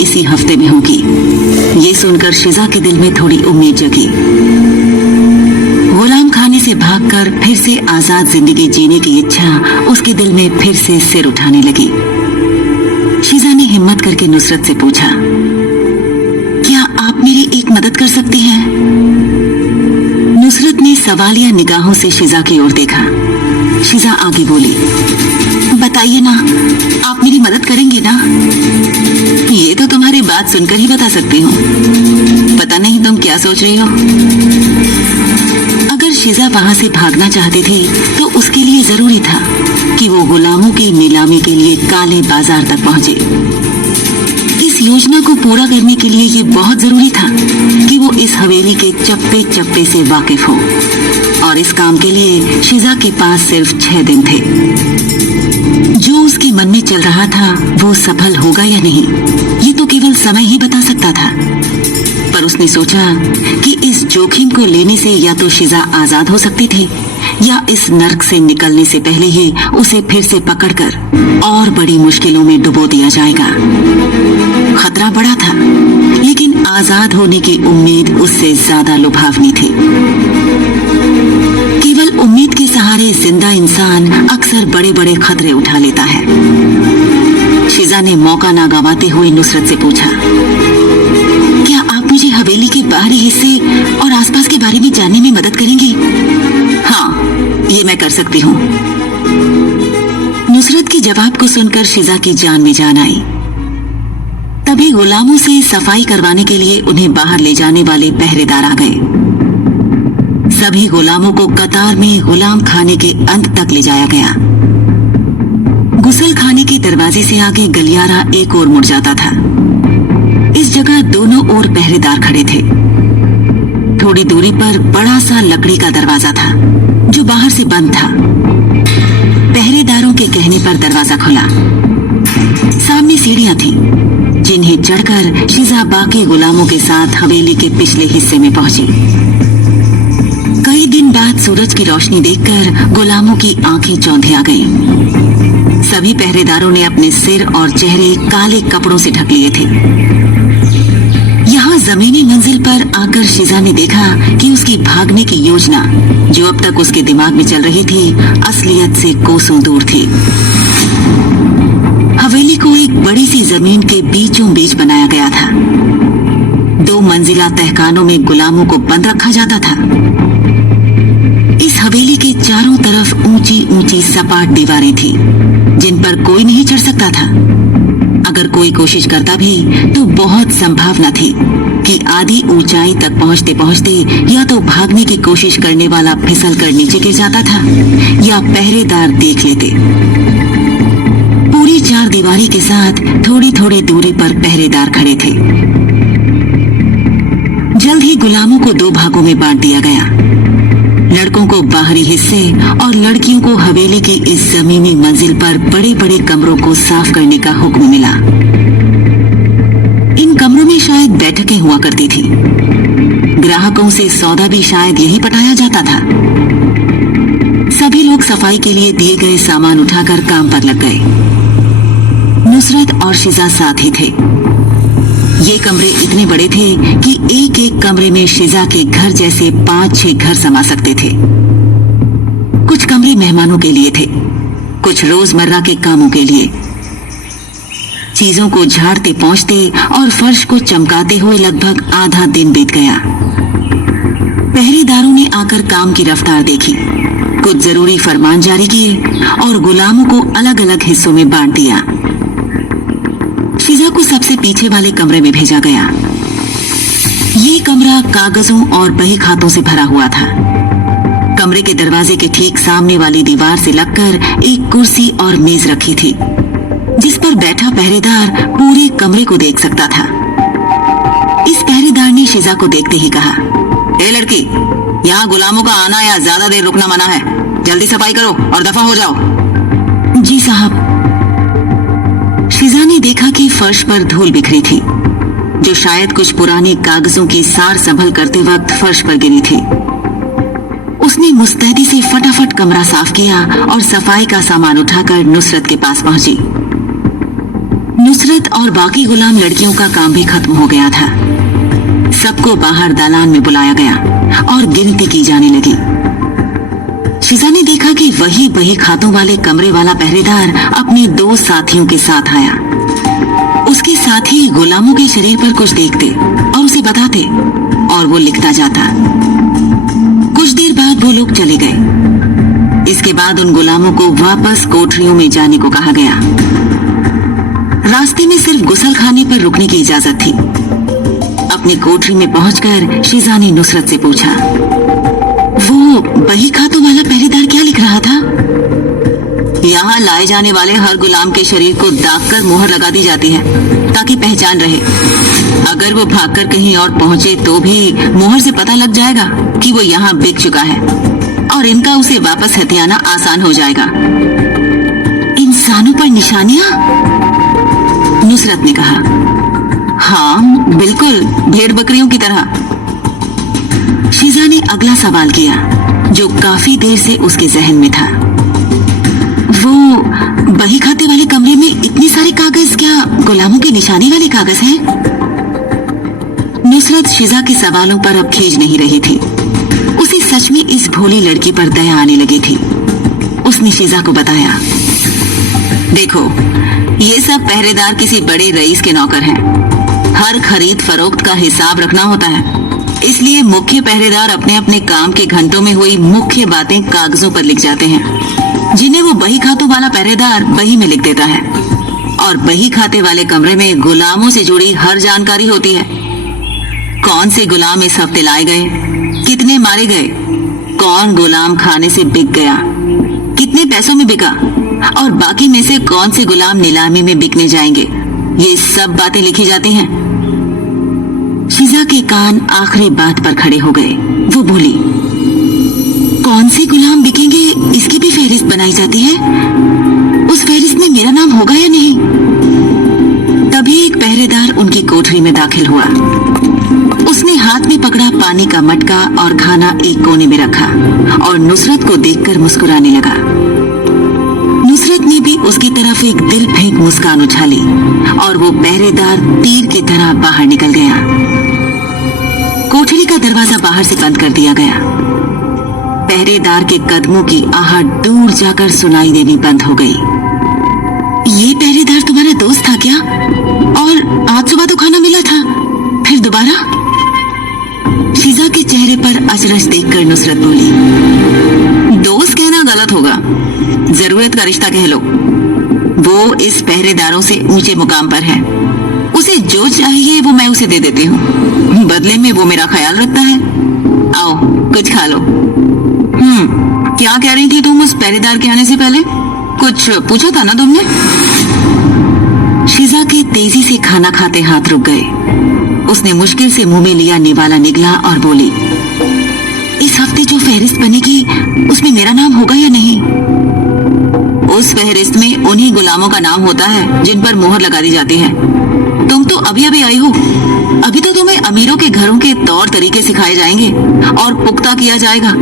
इसी हफ्ते में होगी। ये सुनकर शिजा के दिल में थोड़ी उम्मीद जगी। गुलाम खाने से भागकर फिर से आजाद जिंदगी जीने की इच्छा उसके दिल में फिर से सिर उठाने लगी। शिजा ने हिम्मत करके नुसरत से पूछा, क्या आप मेरी एक मदद कर सकती हैं? नुसरत ने सवालिया निगाहों से शिजा की ओर देखा। शिजा आगे बोली, बताइए ना, आप मेरी मदद करेंगी ना? ये तो तुम्हारी बात सुनकर ही बता सकती हूँ। पता नहीं तुम क्या सोच रही हो। अगर शिजा वहां से भागना चाहती थी तो उसके लिए जरूरी था कि वो गुलामों की नीलामी के लिए काले बाजार तक पहुंचे। इस योजना को पूरा करने के लिए ये बहुत जरूरी था कि वो इस हवेली के चप्पे चप्पे से वाकिफ हो, और इस काम के लिए शिजा के पास सिर्फ 6 दिन थे। जो उसके मन में चल रहा था वो सफल होगा या नहीं, ये तो केवल समय ही बता सकता था। पर उसने सोचा कि इस जोखिम को लेने से या तो शिजा आजाद हो सकती थी, या इस नर्क से निकलने से पहले ही उसे फिर से पकड़कर और बड़ी मुश्किलों में डुबो दिया जाएगा। खतरा बड़ा था, लेकिन आजाद होने की उम्मीद उससे ज्यादा लुभावनी थी। केवल उम्मीद के सहारे जिंदा इंसान अक्सर बड़े बड़े खतरे उठा लेता है। शिजा ने मौका ना गंवाते हुए नुसरत से पूछा, क्या आप मुझे हवेली के बाहरी हिस्से और आसपास के बारे में जानने में मदद करेंगी? हाँ, ये मैं कर सकती हूँ। नुसरत के जवाब को सुनकर शिजा की जान में जान आई। तभी गुलामों से सफाई करवाने के लिए उन्हें बाहर ले जाने वाले पहरेदार आ गए। सभी गुलामों को कतार में गुलाम खाने के अंत तक ले जाया गया। गुसल खाने के दरवाजे से आगे गलियारा एक ओर मुड़ जाता था। इस जगह दोनों ओर पहरेदार खड़े थे। थोड़ी दूरी पर बड़ा सा लकड़ी का दरवाजा था जो बाहर से बंद था। पहरेदारों के कहने पर दरवाजा खुला। सामने सीढ़ियां थी जिन्हें चढ़कर शिजा बाकी गुलामों के साथ हवेली के पिछले हिस्से में पहुंची। कई दिन बाद सूरज की रोशनी देखकर गुलामों की आंखें चौंधी आ गईं। सभी पहरेदारों ने अपने सिर और चेहरे काले कपड़ों से ढक लिए थे। यहाँ जमीनी मंजिल पर आकर शिजा ने देखा कि उसकी भागने की योजना, जो अब तक उसके दिमाग में चल रही थी, असलियत से कोसों दूर थी। हवेली को एक बड़ी सी जमीन के बीचों बीच बनाया गया था। 2 मंजिला तहखानों में गुलामों को बंद रखा जाता था। इस हवेली के चारों तरफ ऊंची ऊंची सपाट दीवारें थी जिन पर कोई नहीं चढ़ सकता था। अगर कोई कोशिश करता भी तो बहुत संभावना थी कि आधी ऊंचाई तक पहुंचते पहुंचते या तो भागने की कोशिश करने वाला फिसल कर नीचे गिर जाता था, या पहरेदार देख लेते। पूरी 4 दीवारी के साथ थोड़ी थोड़ी दूरी पर पहरेदार खड़े थे। जल्द ही गुलामों को 2 भागों में बांट दिया गया। लड़कों को बाहरी हिस्से और लड़कियों को हवेली की इस जमीनी मंजिल पर बड़े बड़े कमरों को साफ करने का हुक्म मिला। इन कमरों में शायद बैठकें हुआ करती थी। ग्राहकों से सौदा भी शायद यही पटाया जाता था। सभी लोग सफाई के लिए दिए गए सामान उठाकर काम पर लग गए। नुसरत और शिजा साथ ही थे। ये कमरे इतने बड़े थे कि एक एक कमरे में शिजा के घर जैसे 5-6 घर समा सकते थे। कुछ कमरे मेहमानों के लिए थे, कुछ रोजमर्रा के कामों के लिए। चीजों को झाड़ते पहुंचते और फर्श को चमकाते हुए लगभग आधा दिन बीत गया। पहरेदारों ने आकर काम की रफ्तार देखी, कुछ जरूरी फरमान जारी किए और गुलामों को अलग अलग हिस्सों में बांट दिया। शिजा को सबसे पीछे वाले कमरे में भेजा गया। ये कमरा कागजों और बही खातों से भरा हुआ था। कमरे के दरवाजे के ठीक सामने वाली दीवार से लगकर एक कुर्सी और मेज रखी थी, जिस पर बैठा पहरेदार पूरे कमरे को देख सकता था। इस पहरेदार ने शिजा को देखते ही कहा, ए लड़की, यहाँ गुलामों का आना या ज्यादा देर रुकना मना है। जल्दी सफाई करो और दफा हो जाओ। जी साहब। शिजा ने देखा कि फर्श पर धूल बिखरी थी, जो शायद कुछ पुराने कागजों की सार संभल करते वक्त फर्श पर गिरी थी। उसने मुस्तैदी से फटाफट कमरा साफ किया और सफाई का सामान उठाकर नुसरत के पास पहुंची। नुसरत और बाकी गुलाम लड़कियों का काम भी खत्म हो गया था। सबको बाहर दालान में बुलाया गया और गिनती की जाने लगी। शिजा ने देखा कि वही बही खातों वाले कमरे वाला पहरेदार अपने 2 साथियों के साथ आया। उसके साथी गुलामों के शरीर पर कुछ देखते और उसे बताते और वो लिखता जाता। कुछ देर बाद वो लोग चले गए। इसके बाद उन गुलामों को वापस कोठरियों में जाने को कहा गया। रास्ते में सिर्फ गुसल खाने पर रुकने की इजाजत थी। अपनी कोठरी में पहुंचकर शिजा ने नुसरत से पूछा, वो बही खातों वाला पहरेदार क्या लिख रहा था? यहाँ लाए जाने वाले हर गुलाम के शरीर को दाग कर मोहर लगा दी जाती है ताकि पहचान रहे। अगर वो भागकर कहीं और पहुंचे तो भी मोहर से पता लग जाएगा कि वो यहाँ बिक चुका है और इनका उसे वापस हथियाना आसान हो जाएगा। इंसानों पर निशानियां? नुसरत ने कहा, हाँ बिल्कुल, भेड़ बकरियों की तरह। शिजा ने अगला सवाल किया जो काफी देर से उसके जहन में था। वो बही खाते वाले कमरे में इतने सारे कागज, क्या गुलामों के निशाने वाले कागज हैं? नुसरत शिजा के सवालों पर अब खींच नहीं रही थी। उसे सच में इस भोली लड़की पर दया आने लगी थी। उसने शिजा को बताया, देखो ये सब पहरेदार किसी बड़े रईस के नौकर हैं। हर खरीद फरोख्त का हिसाब रखना होता है, इसलिए मुख्य पहरेदार अपने अपने काम के घंटों में हुई मुख्य बातें कागजों पर लिख जाते हैं, जिन्हें वो बही खातों वाला पहरेदार बही में लिख देता है। और बही खाते वाले कमरे में गुलामों से जुड़ी हर जानकारी होती है। कौन से गुलाम इस हफ्ते लाए गए, कितने मारे गए, कौन गुलाम खाने से बिक गया, कितने पैसों में बिका, और बाकी में से कौन से गुलाम नीलामी में बिकने जाएंगे, ये सब बातें लिखी जाती हैं। शिजा के कान आखिरी बात पर खड़े हो गए। वो बोली, कौन से गुलाम बिकेंगे इसकी भी फहरिस्त बनाई जाती है? उस फहरिस्त में मेरा नाम होगा या नहीं? तभी एक पहरेदार उनकी कोठरी में दाखिल हुआ। उसने हाथ में पकड़ा पानी का मटका और खाना एक कोने में रखा और नुसरत को देखकर मुस्कुराने लगा। नुसरत ने भी उसकी तरफ एक दिल फेंक मुस्कान उछाली और वो पहरेदार तीर की तरह बाहर निकल गया। कोठरी का दरवाजा बाहर से बंद कर दिया गया। पहरेदार के कदमों की आहट दूर जाकर सुनाई देनी बंद हो गई। ये पहरेदार तुम्हारा दोस्त था क्या? और आज सुबह तो खाना मिला था, फिर दोबारा? शिजा के चेहरे पर अचरज देखकर नुसरत बोली, दोस्त कहना गलत होगा, जरूरत का रिश्ता कह लो। वो इस पहरेदारों से ऊंचे मुकाम पर है। उसे जो चाहिए वो मैं उसे दे देती हूँ, बदले में वो मेरा ख्याल रखता है। आओ कुछ खा लो। क्या कह रही थी तुम उस पहरेदार के आने से पहले? कुछ पूछा था ना तुमने? शिजा के तेजी से खाना खाते हाथ रुक गए। उसने मुश्किल से मुंह में लिया निवाला निगला और बोली, इस हफ्ते जो फहरिस्त बनेगी उसमें मेरा नाम होगा या नहीं? उस फहरिस्त में उन्हीं गुलामों का नाम होता है जिन पर मोहर लगा दी जाती है। तुम तो अभी अभी आई हो, अभी तो तुम्हें अमीरों के घरों के तौर तरीके सिखाए जाएंगे और पुख्ता किया जाएगा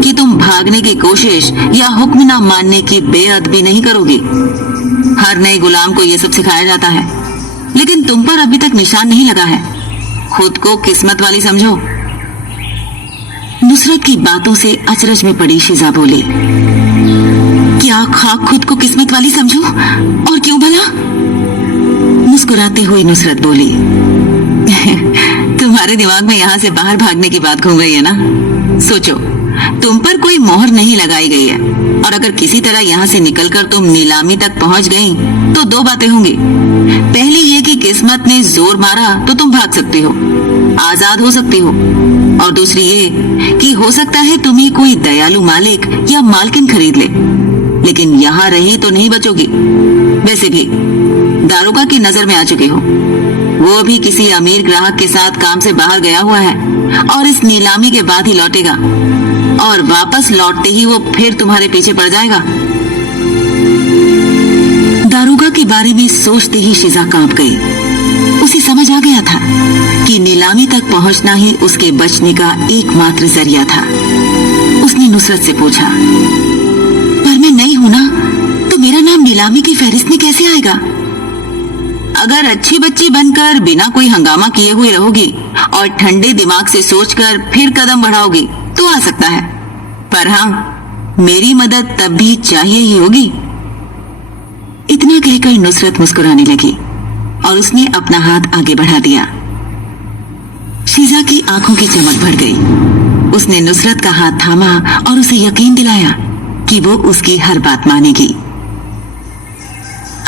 कि तुम भागने की कोशिश या हुक्म न मानने की बेअदबी नहीं करोगी। हर नए गुलाम को ये सब सिखाया जाता है, लेकिन तुम पर अभी तक निशान नहीं लगा है। खुद को किस्मत वाली समझो। नुसरत की बातों से अचरज में पड़ी शिजा बोली, क्या खाक खुद को किस्मत वाली समझो? और क्यों भला? मुस्कुराते हुए नुसरत बोली, तुम्हारे दिमाग में यहाँ से बाहर भागने की बात घूम रही है ना? सोचो, तुम पर कोई मोहर नहीं लगाई गई है और अगर किसी तरह यहाँ से निकलकर तुम नीलामी तक पहुँच गई तो दो बातें होंगी। पहली ये कि किस्मत ने जोर मारा तो तुम भाग सकती हो, आजाद हो सकती हो, और दूसरी ये कि हो सकता है तुम्हें कोई दयालु मालिक या मालकिन खरीद ले, लेकिन यहाँ रही तो नहीं बचोगी। वैसे भी दारोगा की नजर में आ चुके हो, वो भी किसी अमीर ग्राहक के साथ काम से बाहर गया हुआ है और इस नीलामी के बाद ही लौटेगा, और वापस लौटते ही वो फिर तुम्हारे पीछे पड़ जाएगा। दारोगा के बारे में सोचते ही शिजा कांप गई। उसे समझ आ गया था कि नीलामी तक पहुंचना ही उसके बचने का एकमात्र जरिया था। उसने नुसरत से पूछा, पर मैं नहीं हूं ना, तो मेरा नाम नीलामी की फहरिस्त में कैसे आएगा? अगर अच्छी बच्ची बनकर बिना कोई हंगामा किए हुए रहोगी और ठंडे दिमाग से सोचकर फिर कदम बढ़ाओगी तो आ सकता है, पर हाँ, मेरी मदद तब भी चाहिए ही होगी। इतना कहकर नुसरत मुस्कुराने लगी और उसने अपना हाथ आगे बढ़ा दिया। शीजा की आंखों की चमक बढ़ गई। उसने नुसरत का हाथ थामा और उसे यकीन दिलाया कि वो उसकी हर बात मानेगी।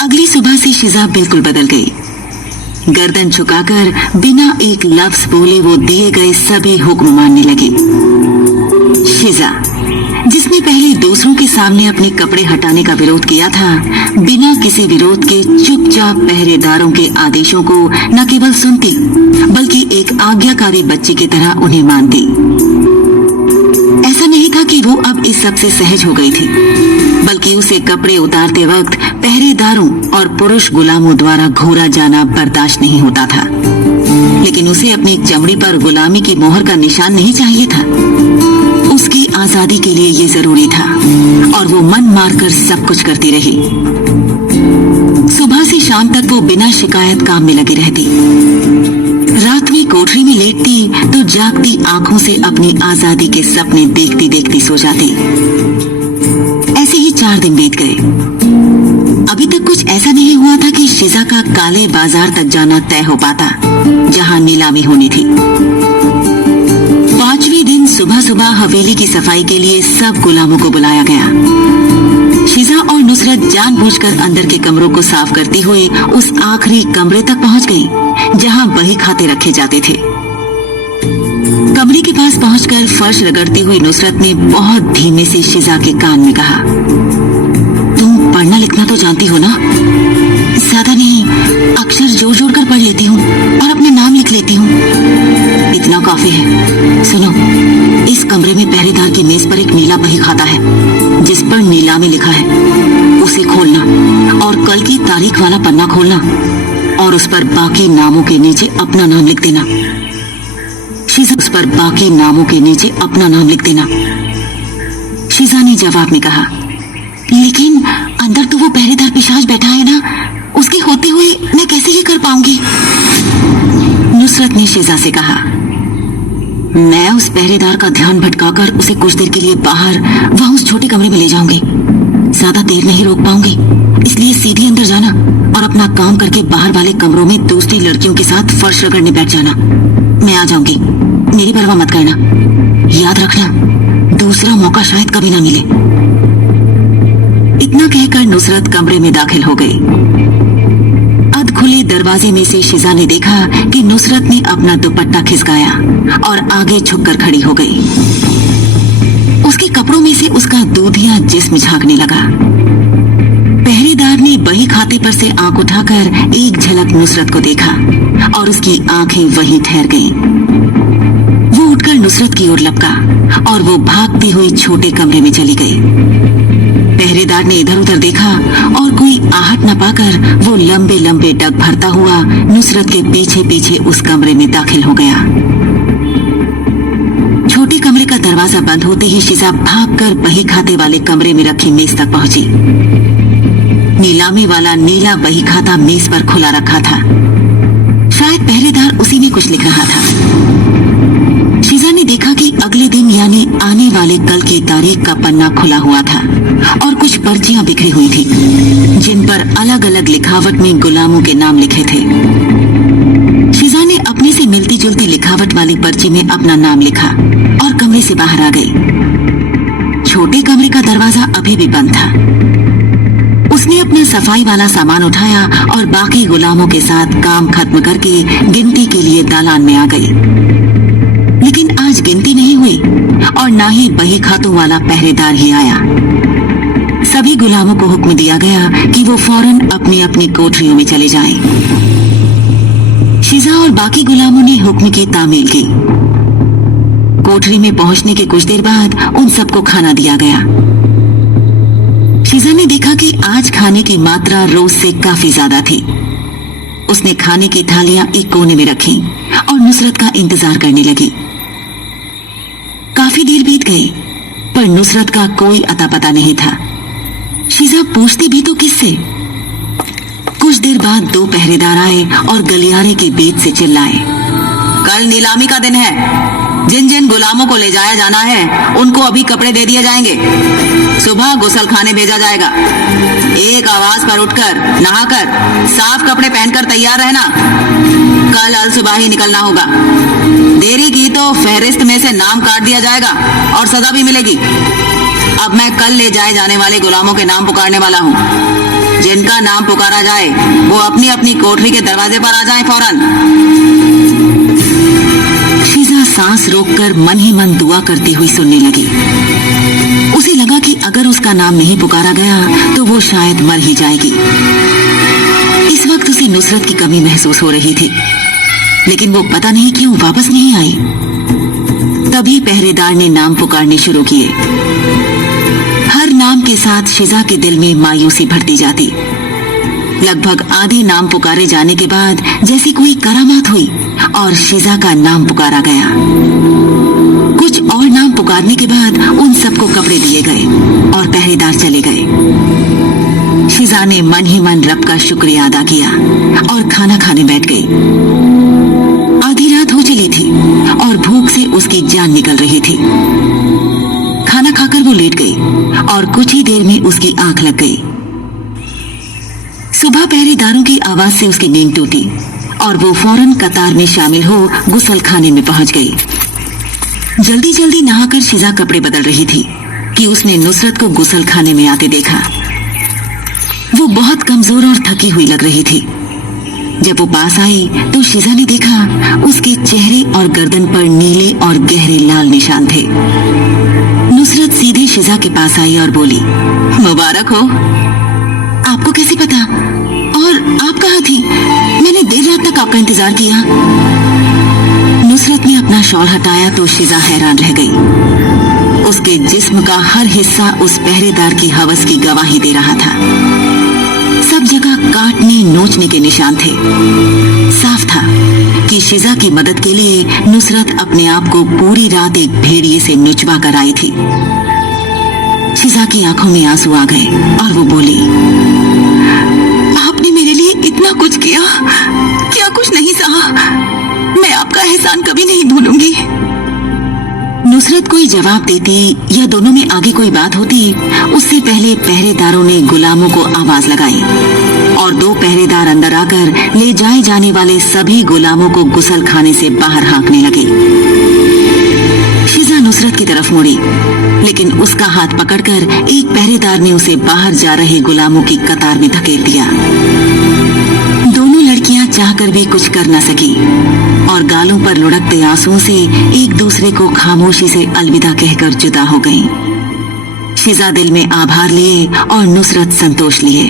अगली सुबह से शीजा बिल्कुल बदल गई। गर्दन झुकाकर बिना एक लफ्ज बोले वो दिए गए सभी हुक्म मानने लगी। शीजा, जिसने पहले दूसरों के सामने अपने कपड़े हटाने का विरोध किया था, बिना किसी विरोध के चुपचाप पहरेदारों के आदेशों को न केवल सुनती बल्कि एक आज्ञाकारी बच्ची की तरह उन्हें मानती। ऐसा नहीं था कि वो अब इस सब से सहज हो गई थी, बल्कि उसे कपड़े उतारते वक्त पहरेदारों और पुरुष गुलामों द्वारा घूरा जाना बर्दाश्त नहीं होता था। लेकिन उसे अपनी चमड़ी पर गुलामी की मोहर का निशान नहीं चाहिए था। उसकी आजादी के लिए ये जरूरी था और वो मन मारकर सब कुछ करती रही। सुबह से शाम तक वो बिना शिकायत काम में लगी रहती। रात में कोठरी में लेटती तो जागती आंखों से अपनी आजादी के सपने देखती देखती सो जाती। ऐसे ही 4 दिन बीत गए। अभी तक कुछ ऐसा नहीं हुआ था कि शीजा का काले बाजार तक जाना तय हो पाता, जहां नीलामी होनी थी। 5वें दिन सुबह सुबह हवेली की सफाई के लिए सब गुलामों को बुलाया गया। शीजा और नुसरत जानबूझकर अंदर के कमरों को साफ करती हुई उस आखिरी कमरे तक पहुंच गई, जहां बही खाते रखे जाते थे। कमरे के पास पहुंचकर फर्श रगड़ती हुई नुसरत ने बहुत धीमे से शीजा के कान में कहा, तुम पढ़ना लिखना तो जानती हो ना? ज्यादा नहीं, अक्षर जोड़ जोड़ कर पढ़ लेती हूँ और अपना नाम लिख लेती हूँ। इतना काफी है। सुनो, इस कमरे में पहरेदार की मेज पर एक नीला बही खाता है जिस पर नीलामी लिखा है। उसे खोलना और कल की तारीख वाला पन्ना खोलना और उस पर बाकी नामों के नीचे अपना नाम लिख देना। शीजा, उस पर बाकी नामों के नीचे अपना नाम लिख देना। शीजा ने जवाब में कहा, लेकिन अंदर तो वो पहरेदार पिशाच बैठा है ना, उसके होते हुए मैं कैसे ये कर पाऊंगी? नुसरत ने शीजा से कहा, मैं उस पहरेदार का ध्यान भटकाकर उसे कुछ देर के लिए बाहर वहां उस छोटे कमरे में ले जाऊंगी। ज्यादा देर नहीं रोक पाऊंगी, इसलिए सीधे अंदर जाना और अपना काम करके बाहर वाले कमरों में दूसरी लड़कियों के साथ फर्श रगड़ने बैठ जाना। मैं आ जाऊंगी, मेरी परवाह मत करना। याद रखना, दूसरा मौका शायद कभी ना मिले। इतना कहकर नुसरत कमरे में दाखिल हो गई। अध खुले दरवाजे में से शीजा ने देखा कि नुसरत ने अपना दुपट्टा खिसकाया और आगे झुककर खड़ी हो गई। उसके कपड़ों में से उसका दूधिया जिस्म झांकने लगा। पहरेदार ने बही खाते पर से आंख उठाकर एक झलक नुसरत को देखा और उसकी आंखें वहीं ठहर गईं। वो उठकर नुसरत की ओर लपका और वो भागती हुई छोटे कमरे में चली गई। पहरेदार ने इधर उधर देखा और कोई आहट न पाकर वो लंबे लंबे डग भरता हुआ नुसरत के पीछे पीछे उस कमरे में दाखिल हो गया। छोटे कमरे का दरवाजा बंद होते ही शीजा भागकर बही खाते वाले कमरे में रखी मेज तक पहुंची। नीलामी वाला नीला बही खाता मेज पर खुला रखा था। शायद पहरेदार उसी में कुछ लिख रहा था। शीजा ने देखा कि अगले दिन यानी आने वाले कल की तारीख का पन्ना खुला हुआ था और कुछ पर्चियां बिखरी हुई थी जिन पर अलग अलग लिखावट में गुलामों के नाम लिखे थे। शीजा ने अपने से मिलती जुलती लिखावट वाली पर्ची में अपना नाम लिखा और कमरे से बाहर आ गई। छोटे कमरे का दरवाजा अभी भी बंद था। उसने अपना सफाई वाला सामान उठाया और बाकी गुलामों के साथ काम खत्म करके गिनती के लिए दालान में आ गई। लेकिन आज गिनती नहीं हुई और ना ही बही खातों वाला पहरेदार ही आया। सभी गुलामों को हुक्म दिया गया कि वो फौरन अपनी अपनी कोठरियों में चले जाएं। शीजा और बाकी गुलामों ने हुक्म की तामील की। कोठरी में पहुंचने के कुछ देर बाद उन सबको खाना दिया गया। शीजा ने देखा कि आज खाने की मात्रा रोज से काफी ज्यादा थी। उसने खाने की थालियां एक कोने में रखी और नुसरत का इंतजार करने लगी। काफी देर बीत गई पर नुसरत का कोई अता पता नहीं था। शीजा पूछती भी तो किससे? कुछ देर बाद 2 पहरेदार आए और गलियारे के बीच से चिल्लाए, कल नीलामी का दिन है। जिन जिन गुलामों को ले जाया जाना है उनको अभी कपड़े दे दिए जाएंगे। सुबह गुसल खाने भेजा जाएगा। एक आवाज पर उठकर नहाकर साफ कपड़े पहनकर तैयार रहना। कल अल सुबह ही निकलना होगा। देरी की तो फहरिस्त में से नाम काट दिया जाएगा और सजा भी मिलेगी। अब मैं कल ले जाए जाने वाले गुलामों के नाम पुकारने वाला हूँ। जिनका नाम पुकारा जाए वो अपनी अपनी कोठरी के दरवाजे पर आ जाएं फौरन। शिजा सांस रोककर मन ही मन दुआ करती हुई सुनने लगी। उसे लगा कि अगर उसका नाम नहीं पुकारा गया तो वो शायद मर ही जाएगी। इस वक्त उसे नुसरत की कमी महसूस हो रही थी, लेकिन वो पता नहीं क्यों वापस नहीं आई। तभी पहरेदार ने नाम पुकारने शुरू किए। हर नाम के साथ शिजा के दिल में मायूसी भरती जाती। लगभग आधे नाम पुकारे जाने के बाद जैसी कोई करामात हुई और शिजा का नाम पुकारा गया। कुछ और नाम पुकारने के बाद उन सबको कपड़े दिए गए और पहरेदार चले गए। शिजा ने मन ही मन रब का शुक्रिया अदा किया और खाना खाने बैठ गई। आधी रात हो चली थी और भूख से उसकी जान निकल रही थी। खाना खाकर वो लेट गई और कुछ ही देर में उसकी आंख लग गई। सुबह पहरेदारों की आवाज से उसकी नींद टूटी और वो फौरन कतार में शामिल हो गुसल खाने में पहुंच गई। जल्दी जल्दी नहाकर शिजा कपड़े बदल रही थी कि उसने नुसरत को गुसल खाने में आते देखा। वो बहुत कमजोर और थकी हुई लग रही थी। जब वो पास आई तो शिजा ने देखा उसके चेहरे और गर्दन पर नीले और गहरे लाल निशान थे। नुसरत सीधे शिजा के पास आई और बोली, मुबारक हो। आपको कैसे पता? और आप कहाँ थी? मैंने देर रात तक आपका इंतजार किया। नुसरत ने अपना शॉल हटाया तो शिजा हैरान रह गई। उसके जिस्म का हर हिस्सा उस पहरेदार की हवस की गवाही दे रहा था। सब जगह काटने नोचने के निशान थे। साफ था कि शिजा की मदद के लिए नुसरत अपने आप को पूरी रात एक भेड़िए से नुचवा कर आई थी। शिजा की आंखों में आंसू आ गए और वो बोली, आपने मेरे लिए इतना कुछ किया, क्या कुछ नहीं सहा। मैं आपका एहसान कभी नहीं भूलूंगी। नुसरत कोई जवाब देती या दोनों में आगे कोई बात होती, उससे पहले पहरेदारों ने गुलामों को आवाज लगाई और 2 पहरेदार अंदर आकर ले जाए जाने वाले सभी गुलामों को गुसल खाने से बाहर हाँकने लगे। शिजा नुसरत की तरफ मुड़ी, लेकिन उसका हाथ पकड़कर एक पहरेदार ने उसे बाहर जा रहे गुलामों की कतार में धकेल दिया। दोनों लड़कियां चाहकर भी कुछ कर न सकी और गालों पर लुढ़कते आंसुओं से एक दूसरे को खामोशी से अलविदा कहकर जुदा हो गईं। शिजा दिल में आभार लिए और नुसरत संतोष लिए।